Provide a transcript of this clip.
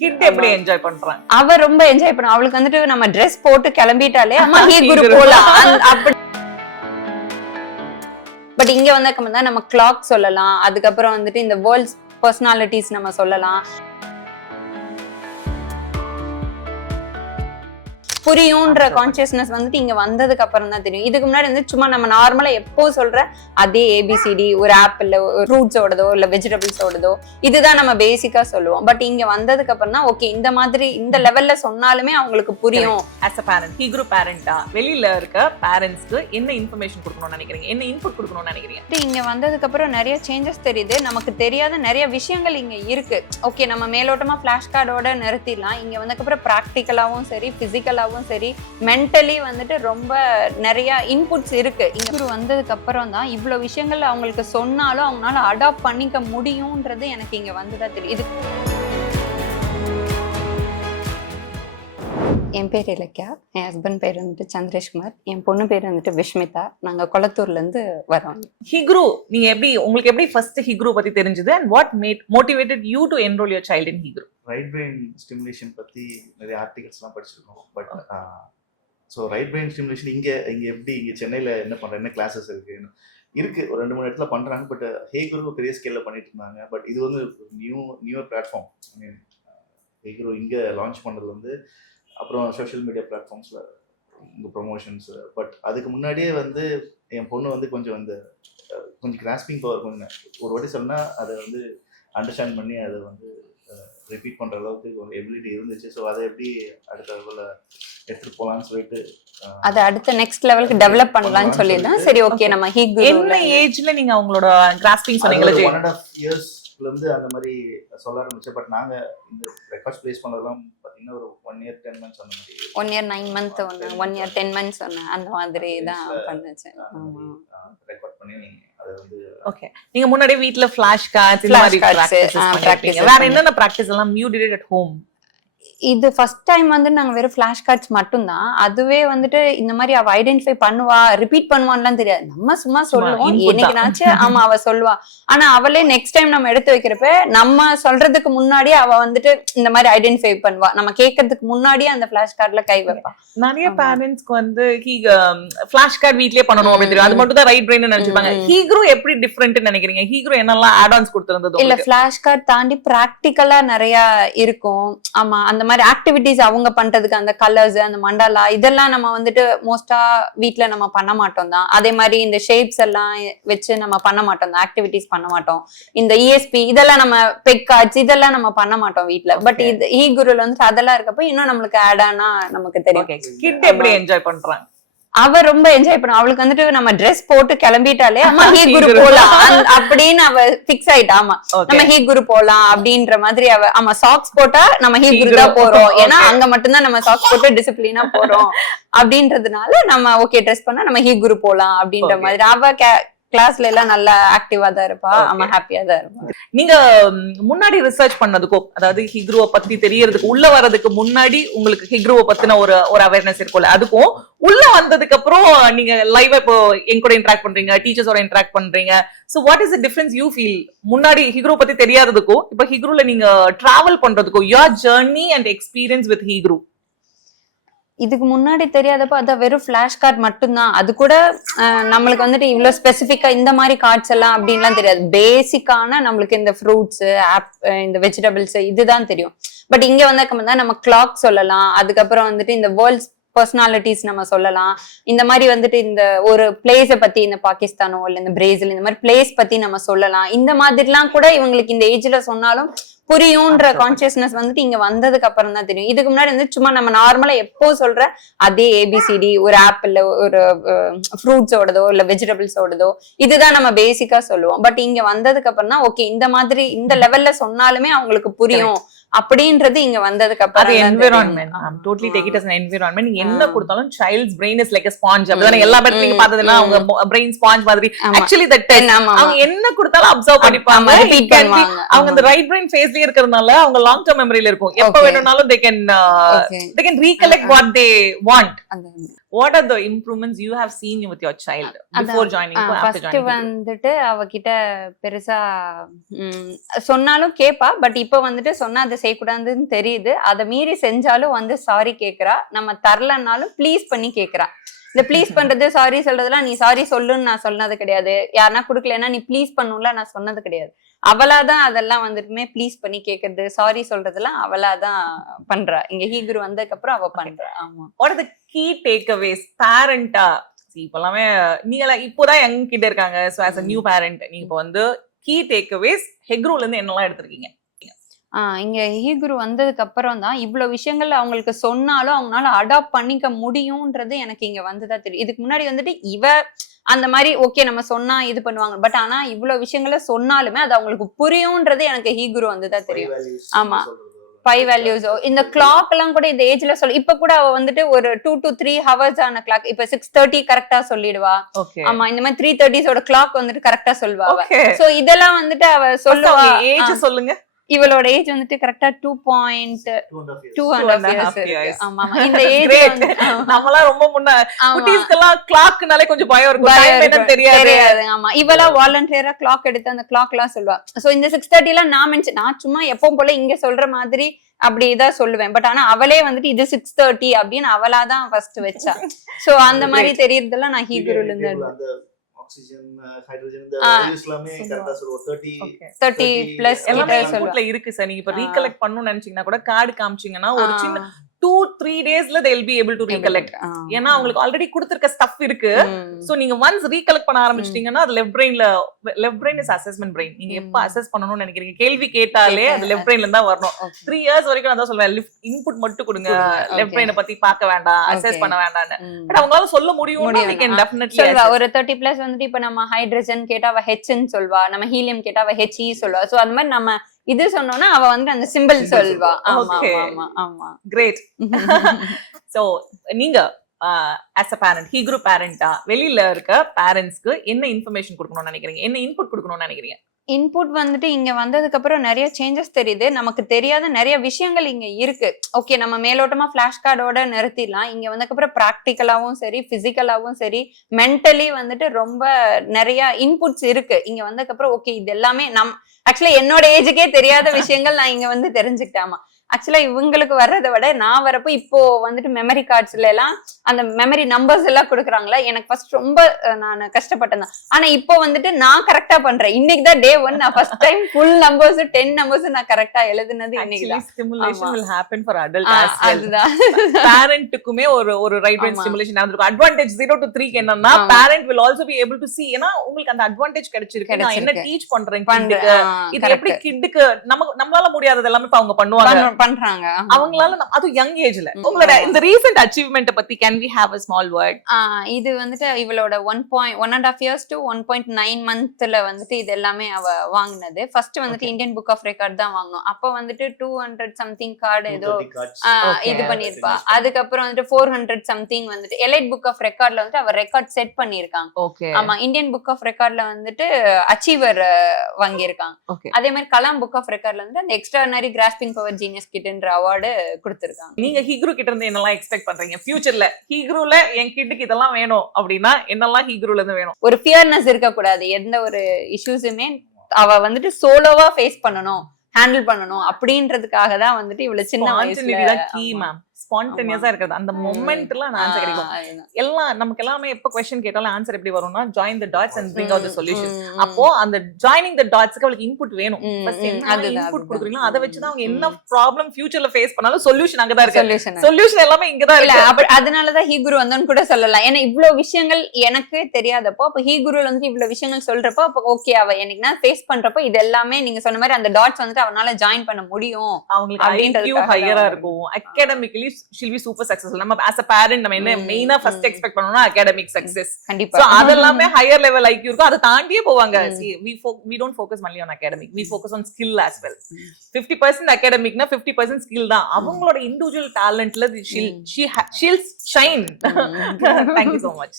Kit எப்படி enjoy பண்றான்? அவ ரொம்ப என்ஜாய் பண்ண. அவளுக்கு வந்துட்டு நம்ம ட்ரெஸ் போட்டு கிளம்பிட்டாலே அம்மா ஹீ குரு போலாம் அப்படி. பட் இங்க வந்தா நம்ம கிளாக் சொல்லலாம், அதுக்கப்புறம் வந்துட்டு இந்த வேர்ல்ட்ஸ் பர்சனாலிட்டிஸ் நம்ம சொல்லலாம். புரியும்ன்ற கான்சியஸ்னஸ் வந்துட்டு இங்க வந்ததுக்கு அப்புறம் தான் தெரியும். இதுக்கு முன்னாடி வந்து சும்மா நம்ம நார்மலா எப்போ சொல்ற அதே ஏபிசிடி, ஒரு ஆப்பிள், ஃப்ரூட்ஸோடதோ இல்ல வெஜிடபிள்ஸோடதோ இதுதான் நம்ம பேசிக்கா சொல்லுவோம். பட் இங்க வந்ததுக்கு அப்புறம் தான் ஓகே இந்த மாதிரி இந்த லெவல்ல சொன்னாலுமே அவங்களுக்கு புரியும். as a parent, ஹீ குரு பேரண்டா வெளியில இருக்க பேரண்ட்ஸ்க்கு என்ன இன்ஃபர்மேஷன் கொடுக்கணும்னு நினைக்கிறீங்க, என்ன இன்புட் கொடுக்கணும்னு நினைக்கிறீங்க? இங்க வந்ததுக்கு அப்புறம் நிறைய சேஞ்சஸ் தெரியுது. நமக்கு தெரியாத நிறைய விஷயங்கள் இங்க இருக்கு. ஓகே நம்ம மேலோட்டமா ஃபிளாஷ் கார்டோட நிறுத்திடலாம். இங்க வந்ததுக்கு அப்புறம் பிராக்டிக்கலாவும் சரி, பிசிக்கலாவும் சரி, மென்டலி வந்துட்டு ரொம்ப நிறைய இன்புட்ஸ் இருக்கு. இங்க வந்ததுக்கு அப்புறம் தான் இவ்வளவு விஷயங்கள் அவங்களுக்கு சொன்னாலும் அவங்களால அடாப்ட் பண்ணிக்க முடியும்ன்றது எனக்கு இங்க வந்துதான் தெரியும். என் பேர் இலக்கியா, என் ஹஸ்பண்ட் பேர் வந்துட்டு சந்திரேஷ்குமார், என் பொண்ணு பேர் வந்துட்டு விஷ்மிதா. நாங்க கொளத்தூர்ல இருந்து வரோம். ஹிக்ரு நீங்க உங்களுக்கு எப்படி ஃபர்ஸ்ட் ஹிக்ரு பத்தி தெரிஞ்சது and what motivated you to enroll your child in ஹிக்ரு? ரைட் பிரெயின் ஸ்டிமுலேஷன் பத்தி நிறைய ஆர்டிகல்ஸ்லாம் படிச்சிருக்கோம். But so right brain stimulation இங்கே எப்படி இங்கே சென்னையில் என்ன கிளாஸஸ் இருக்கு ஒரு 2-3 இடத்துல பண்ணுறாங்க. பட் ஹேகுரு பெரிய ஸ்கேலில் பண்ணிட்டு இருந்தாங்க. பட் இது வந்து நியூவர் பிளாட்ஃபார்ம். ஹேகுரு இங்கே லான்ச் பண்ணது வந்து அப்புறம் சோஷியல் மீடியா பிளாட்ஃபார்ம்ஸில் இங்கே ப்ரொமோஷன்ஸ். பட் அதுக்கு முன்னாடியே வந்து என் பொண்ணு வந்து கொஞ்சம் கிராஸ்பிங் பவர் கொஞ்சம் ஒரு வாட்டி சொன்னால் அதை வந்து அண்டர்ஸ்டாண்ட் பண்ணி அதை வந்து ரிப்பீட் பண்ணுற அளவுக்கு ஒரு எபிலிட்டி இருந்துச்சு. ஸோ அதை எப்படி அடுத்த லெவலில் எடுத்துகிட்டு போகலான்னு சொல்லிட்டு அதை அடுத்த நெக்ஸ்ட் லெவலுக்கு டெவலப் பண்ணலாம்னு சொல்லி தான் சரி ஓகே நம்ம ஹிக்ரு. என்ன ஏஜ்ல நீங்க அவங்களோட கிராஸ்பிங் சொன்னீங்களா? 1.5 இயர்ஸ்லேருந்து அந்த மாதிரி சொல்ல ஆரம்பிச்சேன். பட் நாங்கள் இந்த ரெக்கார்ட்ஸ் பிளேஸ் பண்ணதெல்லாம் பார்த்தீங்கன்னா ஒரு 1 year 10 months அந்த மாதிரி, 1 year 9 months ஒன்று, 1 year 10 months ஒன்று, அந்த மாதிரி தான் பண்ணுச்சேன். ரெக்கார்ட் பண்ணி அதை வந்து ஓகே. நீங்க முன்னாடி வீட்ல ஃபிளாஷ் கார்ட்ஸ் இந்த மாதிரி பிராக்டிஸ் வேற என்னென்ன பிராக்டிஸ் எல்லாம் you did it at home? இது ஃபர்ஸ்ட் டைம் வந்து நாங்க வெறும் ஃபிளாஷ் கார்ட்ஸ் மட்டும்தான். அதுவே வந்துட்டு இந்த மாதிரி அவ ஐடென்டிஃபை பண்ணுவா, ரிப்பீட் பண்ணுவான்லாம் தெரியாது. நம்ம சும்மா சொல்லுவோம் என்னைக்குனாச்சும் ஆமா அவ சொல்லுவா. ஆனா அவளே நெக்ஸ்ட் டைம் நம்ம எடுத்து வைக்கிறப்ப நம்ம சொல்றதுக்கு முன்னாடி அவ வந்துட்டு இந்த மாதிரி ஐடென்டிஃபை பண்ணுவா. நம்ம கேட்கறதுக்கு முன்னாடியே அந்த ஃபிளாஷ் கார்ட்ல கை வைப்பா. நிறைய பேரண்ட்ஸ்க்கு வந்து ஃபிளாஷ் கார்டு வீட்லயே பண்ணணும் அப்படின்னு தெரியும். அது மட்டும் தான் ரைட் பிரெயின் நினைச்சுப்பாங்க. ஹீக்ரு எப்படி டிஃபரெண்ட் நினைக்கிறீங்க? ஹீக்ரு என்னெல்லாம் ஆட் ஆன்ஸ் கொடுத்திருந்தது? இல்ல ஃபிளாஷ் கார்டு தாண்டி பிராக்டிக்கலா நிறைய இருக்கும். ஆமா அந்த மாதிரி ஆக்டிவிட்டிஸ் அவங்க பண்றதுக்கு அந்த கலர்ஸ், அந்த மண்டாலா இதெல்லாம் நம்ம வந்துட்டு மோஸ்டா வீட்ல நம்ம பண்ண மாட்டோம் தான். அதே மாதிரி இந்த ஷேப்ஸ் எல்லாம் வச்சு நம்ம பண்ண மாட்டோம் தான், ஆக்டிவிட்டிஸ் பண்ண மாட்டோம். இந்த இஎஸ்பி இதெல்லாம் நம்ம பெக் கார்ட்ஸ் இதெல்லாம் நம்ம பண்ண மாட்டோம் வீட்ல. பட் இது ஹீகுருல வந்துட்டு அதெல்லாம் இருக்கப்போ இன்னும் நம்மளுக்கு ஆட் ஆனா நமக்கு தெரியும். கிட் எப்படி என்ஜாய் பண்றாங்க? அவ ரொம்ப என்ஜாய் பண்ண. அவளுக்கு வந்துட்டு நம்ம ட்ரெஸ் போட்டு கிளம்பிட்டாலே அம்மா ஹீ குரு போலாம் அப்படின்னு அவ பிக்ஸ் ஆயிட்டா. ஆமா நம்ம ஹீ குரு போலாம் அப்படின்ற மாதிரி அவ ஆமா சாக்ஸ் போட்டா நம்ம ஹீ குரு தான் போறோம். ஏன்னா அங்க மட்டும்தான் நம்ம சாக்ஸ் போட்டு டிசிப்ளினா போறோம் அப்படின்றதுனால நம்ம ஓகே ட்ரெஸ் பண்ணா நம்ம ஹீ குரு போலாம் அப்படின்ற மாதிரி அவ கிளாஸ்ல எல்லாம் நல்லா ஆக்டிவா தான் இருப்பா. ஆமா ஹாப்பியா தான் இருப்பா. நீங்க முன்னாடி ரிசர்ச் பண்ணதுக்கும் அதாவது ஹிக்ருவை பத்தி தெரியறதுக்கு உள்ள வர்றதுக்கு முன்னாடி உங்களுக்கு ஹிக்ருவை பத்தின ஒரு அவேர்னஸ் இருக்கும்ல, அதுக்கும் உள்ள வந்ததுக்கு அப்புறம் நீங்க லைவா இப்போ என் கூட இன்டராக்ட் பண்றீங்க, டீச்சர்ஸோட இன்டராக்ட் பண்றீங்க. So what is the difference you feel? முன்னாடி ஹிக்ரு பத்தி தெரியாததுக்கும் இப்ப ஹிக்ருல நீங்க டிராவல் பண்றதுக்கும் your journey and experience with ஹிக்ரு. இதுக்கு முன்னாடி தெரியாதப்ப அதான் வெறும் ஃபிளாஷ் கார்டு மட்டும்தான். அது கூட நம்மளுக்கு வந்துட்டு இவ்வளவு ஸ்பெசிபிக்கா இந்த மாதிரி கார்ட்ஸ் எல்லாம் அப்படின்லாம் தெரியாது. பேசிக்கான நம்மளுக்கு இந்த ஃப்ரூட்ஸ், இந்த வெஜிடபிள்ஸ் இதுதான் தெரியும். பட் இங்க வந்தா நம்ம கிளாக் சொல்லலாம், அதுக்கப்புறம் வந்துட்டு இந்த வேர்ல்ட்ஸ் பர்சனாலிட்டிஸ் நம்ம சொல்லலாம். இந்த மாதிரி வந்துட்டு இந்த ஒரு பிளேஸ பத்தி இந்த பாகிஸ்தானோ இல்ல இந்த பிரேசில் இந்த மாதிரி பிளேஸ் பத்தி நம்ம சொல்லலாம். இந்த மாதிரிலாம் கூட இவங்களுக்கு இந்த ஏஜ்ல சொன்னாலும் புரியும்ன்ற கான்சியஸ்னஸ் வந்துட்டு இங்க வந்ததுக்கு அப்புறம் தான் தெரியும். இதுக்கு முன்னாடி வந்து சும்மா நம்ம நார்மலா எப்போ சொல்ற அதே ஏபிசிடி, ஒரு ஆப்பிள், ஒரு ஃப்ரூட்ஸோடதோ இல்ல வெஜிடபிள்ஸோடதோ இதுதான் நம்ம பேசிக்கா சொல்லுவோம். பட் இங்க வந்ததுக்கு அப்புறம் தான் ஓகே இந்த மாதிரி இந்த லெவல்ல சொன்னாலுமே அவங்களுக்கு புரியும் அப்படின்றது இங்க வந்ததுக்கு அப்புறம். Environment totally take it as an environment. நீங்க என்ன கொடுத்தாலும் child's brain is like a sponge. அப்படிதானே எல்லா இடத்துல நீங்க பார்த்ததுனா அவங்க brain sponge மாதிரி. actually that அவங்க என்ன கொடுத்தாலும் அப்சர்வ் பண்ணிப்பாங்க, ரிப்பீட் பண்ணுவாங்க. அவங்க அந்த ரைட் brain phase ல இருக்கறனால அவங்க லாங் டர்ம் மெமரியில இருக்கும். எப்ப வேணும்னாலும் they can recollect what they want. What are the improvements you have seen with your child before joining or after joining? first வந்துட்டு அவகிட்ட பெருசா சொன்னாலும் கேப்பா. பட் இப்ப வந்துட்டு சொன்னா அதை செய்யக்கூடாதுன்னு தெரியுது, அதை மீறி செஞ்சாலும் வந்து சாரி கேக்குறா, நம்ம தரலன்னாலும் ப்ளீஸ் பண்ணி கேக்குறா. இந்த ப்ளீஸ் பண்றது சாரி சொல்றதுலாம் நீ சாரி சொல்லுன்னு நான் சொன்னது கிடையாது, யாருன்னா குடுக்கலன்னா நீ ப்ளீஸ் பண்ணும்ல நான் சொன்னது கிடையாது. அவளாதான் அதெல்லாம் வந்துட்டுமே ப்ளீஸ் பண்ணி கேக்குறது சாரி சொல்றதெல்லாம் அவளாதான் பண்றா. இங்க ஹீகுரு வந்ததுக்கு அப்புறம் அவ பண்றா. ஆமா. What are the key takeaways பேரண்டா? இப்ப எல்லாமே நீங்க இப்போதான் யங் கிட்ட இருக்காங்க. So as a new parent நீங்க இப்ப வந்து key takeaways ஹெக்ரூல இருந்து என்னெல்லாம் எடுத்திருக்கீங்க? இங்க ஹீகுரு வந்ததுக்கு அப்புறம் தான் இவ்வளவு விஷயங்கள் அவங்களுக்கு சொன்னாலும் அவங்களால அடாப்ட் பண்ணிக்க முடியும்ன்றது எனக்கு இங்க வந்துதான் தெரியும். இதுக்கு முன்னாடி வந்துட்டு இவ அந்த மாதிரி ஓகே நம்ம சொன்னா இது பண்ணுவாங்க, பட் ஆனா இவ்வளவு விஷயங்கள சொன்னாலுமே அது அவங்களுக்கு புரியும்ன்றது எனக்கு ஹீகுரு வந்துதான் தெரியும். ஆமா, 5 வேல்யூஸோ இந்த கிளாக் எல்லாம் கூட இந்த ஏஜ்ல சொல்ல, இப்ப கூட அவ வந்துட்டு ஒரு 2 to 3 hours ஆன கிளாக் இப்ப 6:30 கரெக்டா சொல்லிடுவா. ஆமா, இந்த மாதிரி 3:30 கிளாக் வந்துட்டு கரெக்டா சொல்லுவா. சோ இதெல்லாம் வந்துட்டு அவ சொல்லுவா. ஏஜ் சொல்லுங்க. இவளோட ஏஜ் வந்துட்டு கரெக்டா 2.2 இயர்ஸ். ஆமா, இந்த ஏஜ் நம்மளா ரொம்ப முன்ன குட்டீஸ்க்கெல்லாம் கிளாக்னாலே கொஞ்சம் பயம் இருக்கும், டைம் என்னன்னு தெரியாது. ஆமா, இவளா வாலண்டியரா கிளாக் எடுத்து அந்த கிளாக் எல்லாம் சொல்லுவா. சோ இந்த 6:30 எல்லாம் நான் சும்மா எப்பவும் போல இங்க சொல்ற மாதிரி அப்படிதான் சொல்லுவேன், பட் ஆனா அவளே வந்துட்டு இது 6:30 அப்படின்னு அவளாதான் ஃபர்ஸ்ட் வச்சா. சோ அந்த மாதிரி தெரியறதெல்லாம் நான் ஹீகுருல இருந்து ஆக்சிஜன், ஹைட்ரஜன், இந்த வேல்யூஸ் எல்லாமே கரெக்ட்டா சொல்லுவோம். 30 பிளஸ் எல்லாமே இன்புட்ல இருக்கு சார். நீங்க இப்ப ரீகலெக்ட் பண்ணனும்னு நினைச்சீங்கன்னா கூட கார்டு காமிச்சீங்கன்னா ஒரு சின்ன 2-3 daysல they will be able to recollect. ஏன்னா உங்களுக்கு ஆல்ரெடி கொடுத்திருக்க ஸ்டஃப் இருக்கு. சோ நீங்க once recollect பண்ண ஆரம்பிச்சிட்டீங்கன்னா அது left brain is assessment brain. நீங்க எப்ப அசஸ் பண்ணணும்னு நினைக்கிறீங்க, கேள்வி கேட்டாலே அது லெஃப்ட் பிரெயின்ல இருந்தா வரணும். 3 years வரைக்கும் நான் தான் சொல்வேன், இன்புட் மட்டும் கொடுங்க, லெஃப்ட் பிரெயினை பத்தி பார்க்க வேண்டாம், அசஸ் பண்ண வேண்டாம்னு. பட் அவங்களால சொல்ல முடியும். we can definitely சொல்வா. ஒரு 30 பிளஸ் வந்துட்டு இப்ப நம்ம ஹைட்ரஜன் கேட்டா அவ H ன்னு சொல்வா, நம்ம ஹீலியம் கேட்டா அவ HE சொல்வா. சோ அந்த மாதிரி நம்ம இது சொன்னோம்னா அவ வந்து அந்த சிம்பிள் சொல்வா. ஆமா ஆமா ஆமா. கிரேட். சோ நீங்க as a parent, ஹீகுரு பேரண்டா வெளியில இருக்க பேரண்ட்ஸ்க்கு என்ன இன்ஃபர்மேஷன் கொடுக்கணும்னு நினைக்கிறீங்க, என்ன இன்புட் கொடுக்கணும்னு நினைக்கிறீங்க? இன்புட் வந்துட்டு இங்க வந்ததுக்கு அப்புறம் நிறைய சேஞ்சஸ் தெரியுது. நமக்கு தெரியாத நிறைய விஷயங்கள் இங்க இருக்கு. ஓகே, நம்ம மேலோட்டமா பிளாஷ் கார்டோட நிறுத்திடலாம். இங்க வந்ததுக்கப்புறம் பிராக்டிக்கலாவும் சரி, பிசிக்கலாவும் சரி, மென்டலி வந்துட்டு ரொம்ப நிறைய இன்புட்ஸ் இருக்கு. இங்க வந்ததுக்கப்புறம் ஓகே இது எல்லாமே ஆக்சுவலி என்னோட ஏஜுக்கே தெரியாத விஷயங்கள் நான் இங்க வந்து தெரிஞ்சுக்கிட்டாமா. ஆக்சுவலா இவங்களுக்கு வர்றதை விட நான் வரப்போ இப்போ வந்துட்டு மெமரி கார்ட்ஸ்ல எல்லாம் அந்த மெமரி நம்பர்ஸ் எல்லாம் கொடுக்குறாங்களா, எனக்கு ஃபர்ஸ்ட் ரொம்ப நான் கஷ்டப்பட்டேன். ஆனா இப்போ வந்துட்டு நான் கரெக்டா பண்றேன். இன்னைக்குதான் day 1 நான் first time full numbers 10 numbers நான் கரெக்டா எழுதுனது இன்னைக்குதான். Stimulation will happen for adult as well. அதுதான் பேரண்ட்க்குமே ஒரு ரைட் பிரெயின் ஸ்டிமுலேஷன் நடந்துருக்கு. அட்வான்டேஜ் 0 to 3 என்னன்னா parent will also be able to see. ஏன்னா உங்களுக்கு அந்த அட்வான்டேஜ் கிடைச்சிருக்கு. நான் என்ன டீச் பண்றேன் கிட்க்கு, இது எப்படி கிட்க்கு நம்மளால முடியாதது எல்லாமே இப்ப அவங்க பண்றாங்க. அவங்களால அது யங் ஏஜ்ல. உங்களோட இந்த ரீசன்ட் அச்சீவ்மென்ட் பத்தி can we have a small word? இது வந்துட்டு இவளோட 1.5 years to 1.9 monthல வந்துட்டு இது எல்லாமே அவ வாங்குனது. ஃபர்ஸ்ட் வந்துட்டு இந்தியன் புக் ஆஃப் ரெக்கார்ட் தான் வாங்கணும். அப்ப வந்துட்டு 200 சம்திங் கார்டு ஏதோ இது பண்ணிருப்பா. அதுக்கப்புறம் வந்துட்டு 400 சம்திங் வந்துட்டு எலைட் புக் ஆஃப் ரெக்கார்ட்ல வந்துட்டு அவ ரெக்கார்ட் செட் பண்ணிருக்காங்க. ஆமா, இந்தியன் புக் ஆஃப் ரெக்கார்ட்ல வந்துட்டு அச்சீவர் வாங்கியிருக்காங்க. அதே மாதிரி கலாம் புக் ஆஃப் ரெக்கார்ட்ல வந்து அந்த எக்ஸ்ட்ரானரி கிராஸ்பிங் பவர் ஜீனியஸ் கிட்ன்ற அவார்டு கொடுத்திருக்காங்க. நீங்க ஹீகுரு கிட்ட இருந்து என்னெல்லாம் எக்ஸ்பெக்ட் பண்றீங்க ஃபியூச்சர்ல? ஹீகுருல என் கிட்டுக்கு இதெல்லாம் வேணும் அப்படின்னா என்னெல்லாம் ஹீகுருல இருந்து வேணும்? ஒரு ஃபியர்னஸ் இருக்க கூடாது. எந்த ஒரு இஷ்யூஸுமே அவ வந்துட்டு சோலோவா ஃபேஸ் பண்ணணும், ஹேண்டில் பண்ணணும் அப்படின்றதுக்காக தான் வந்துட்டு இவ்வளவு சின்ன வயசுல கீ மேம். ஸ்பான்டேனியஸா இருக்குது அந்த மொமெண்ட்ல ஆன்சர் கிடைக்கும். எல்லாம் நமக்கு எல்லாமே எப்ப क्वेश्चन கேட்டாலும் ஆன்சர் எப்படி வரும்னா join the dots and bring out the solution. அப்போ அந்த ஜாயினிங் தி டாட்ஸ்க்கு அவளுக்கு இன்புட் வேணும். ஃபர்ஸ்ட் என்ன இன்புட் கொடுக்குறீங்களோ அதை வச்சு தான் அவங்க என்ன ப்ராப்ளம் ஃபியூச்சர்ல ஃபேஸ் பண்ணாலும் சொல்யூஷன் அங்க தான் இருக்கு. சொல்யூஷன் எல்லாமே இங்க தான் இருக்கு. அதனால தான் ஹீகுரு வந்தோன்னு கூட சொல்லலாம். ஏன்னா இவ்வளவு விஷயங்கள் எனக்கு தெரியாதப்போ அப்ப ஹீகுருல வந்து இவ்வளவு விஷயங்கள் சொல்றப்போ அப்ப ஓகே அவ என்னைக்குனா ஃபேஸ் பண்றப்போ இது எல்லாமே நீங்க சொன்ன மாதிரி அந்த டாட்ஸ் வந்துட்டு அவனால ஜாயின் பண்ண முடியும். அவங்களுக்கு ஐக்யூ ஹையரா இருக்கும். Academically she'll be super successful. நம்ம as a parent நம்ம என்ன மெயினா ஃபர்ஸ்ட் எக்ஸ்பெக்ட் பண்ணனும்னா academic success. கண்டிப்பா. சோ அதெல்லாம் higher level IQ இருக்கும். அத தாண்டியே போவாங்க. we don't focus only on academic. We focus on skill as well. 50% academic னா 50% skill தான். அவங்களோட individual talentல she'll shine. Thank you so much.